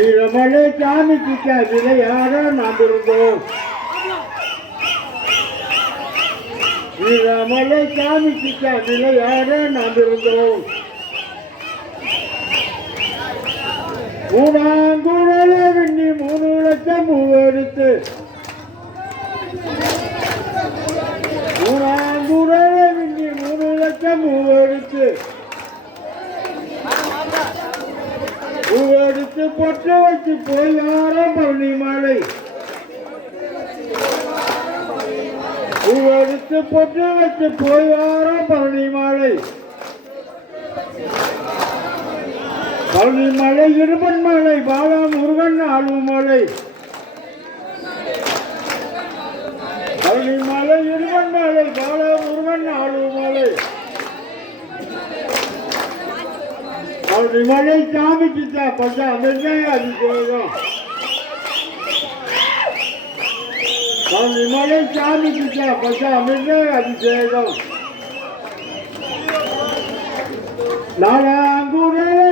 வீரமலை சாமிக்கு விளையாட நாம் இருந்தோம் வீரமலை சாமிக்கு விளையாட நாம் இருந்தோம் மூணாங்குழல விண்ணி மூணு லட்சம் மூவெடுத்து. மூணாங்குழல விண்ணி மூணு லட்சம் மூவெடுத்து. பூவெடுத்து பொற்ற வச்சு போய் வாரம் பழனி மாலை பூவெடுத்து பொற்ற வச்சு போய் வாரம் பழனி மாலை பழனி மலை இருபன் மலை பாலா முருகன் ஆளும் மலை பழனி மலை இருமன் மலை பாலா முருகன் ஆளும் மலை பழனி மலை சாமிக்கு தான் பச்சா வெங்காய அபிஷேகம் பழனி மலை சாமிக்கு பச்சா வெங்காய அபிஷேகம்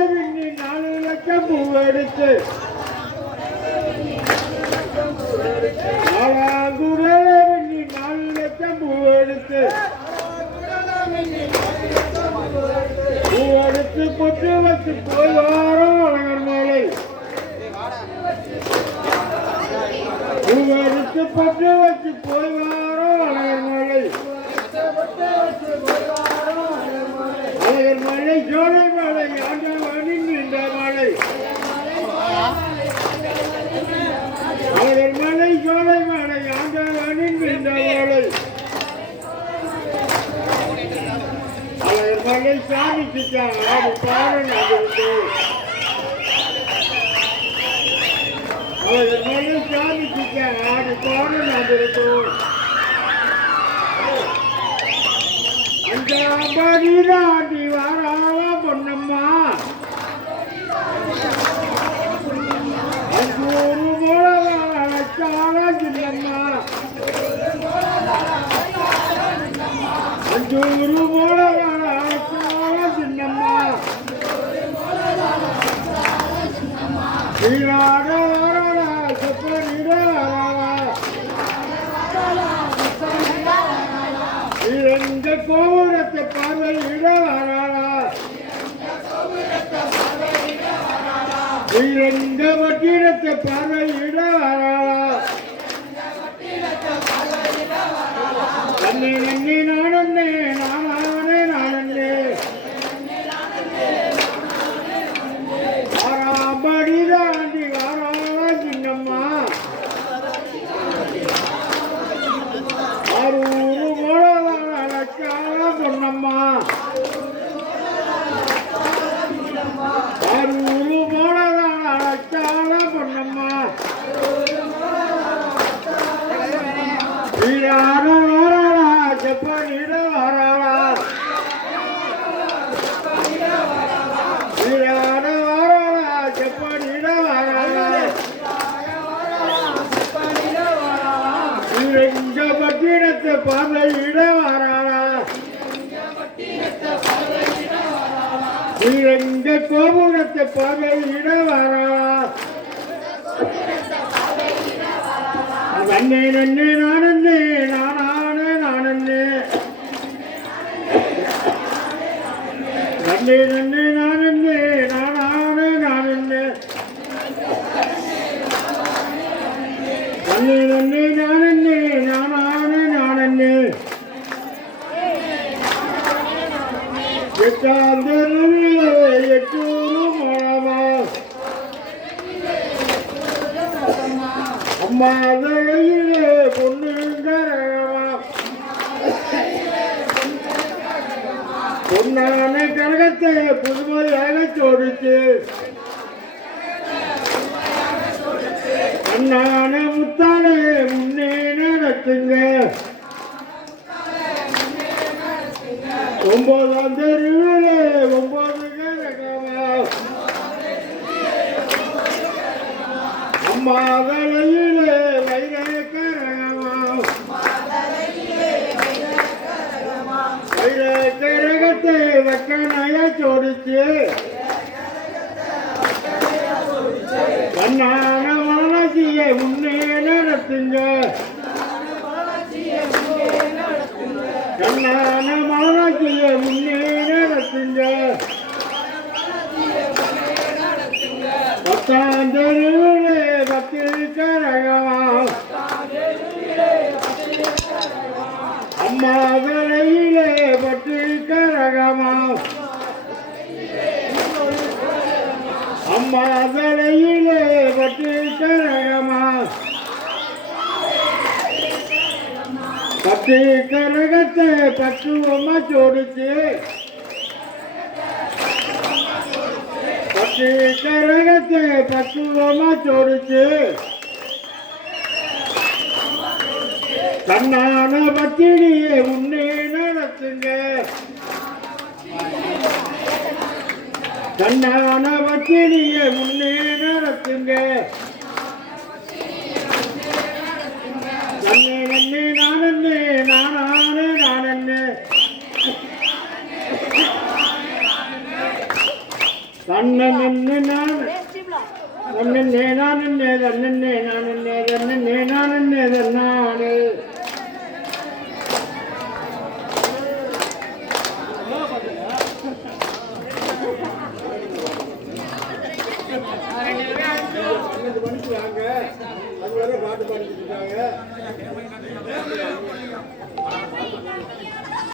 விண்ணி நாலு லட்சம் பூவெடுத்து நாலாங்குடே விண்ணி நாலு லட்சம் பூவெடுத்து பூவெடுத்து பொட்டு வச்சு போய் வாரம் அழகர் மாலை. பூவெடுத்து பொட்டு வச்சு போய் வாரம் அழகர் மாலை. அழகர் மலை ஜோலை அழகர் மலை சாமிக்கு ஆடு பாடல் அதிர்ந்து அழகர் மலை ஆடு பாடல் அதிர்ந்து அந்த ராண்டி வாராவ பொன்னம்மா. அஞ்சூறு சின்னம்மா மூலவாழச்சால சின்னம்மா நீராட கோபுரத்தை பார்வையிட வராளா வட்டிடத்தை பார்வையிட வராளா நானே நானே நானே வாராம்படி தாண்டி வாராளா சின்னம்மா அரூரு மூலவாழச்சால பொன்னம்மா அரூரு மூலவாழச்சால பொன்னம்மா வீராட வாராளா செப்பனிட வாராளா வீராட வாராளா செப்பனிட வாராளா இங்க பட்டினத்தை பார்வையிட வராளா இங்க கோபுரத்தை பார்வையிட வராளா நன்னே நன்னே நானே நானானே நானே நன்னே நன்னே நானே நானானே நானே நன்னே நன்னே நானே நானானே நானே எட்டாந்தருவிலே எட்டூரு மழமா அம்மா தலையிலே பொண்ணுங்கரமா பொன்னான கழகத்தை புதுமையாக சோடிச்சு அண்ணான முத்தாலே முன்னே நடத்துங்க. ஒன்பதாம் தெருவிலே ஒன்பது கரகமா அம்மா தலையிலே வைர கரகமா வைர கரகத்தை வக்கனைய சோடிச்சு தன்னான வளர்ச்சியை முன்னே நடத்துங்க. தன்னான வளர்ச்சியை முன்னே நடத்துங்க. பத்தாம் தெருவிலே பத்தில் கரகமா. அம்மா தலையிலே கரகமா அம்மா கரகமா. பத்து கரகத்தை பக்குவமா சோடிச்சு பத்து கரகத்தை பக்குவமா சோடிச்சு தன்னான பத்தினியை உன்னே நடத்துங்க. தன்னான பத்தினியை முன்னே நடத்துங்க. தன்னே நன்னே நானே நானானே நானே தன்னை நின்று நான் தன்னே நானே தன்னே நானே தன்னே நானே வாங்க அது வரை பாட்டு பாடிட்டு இருக்காங்க.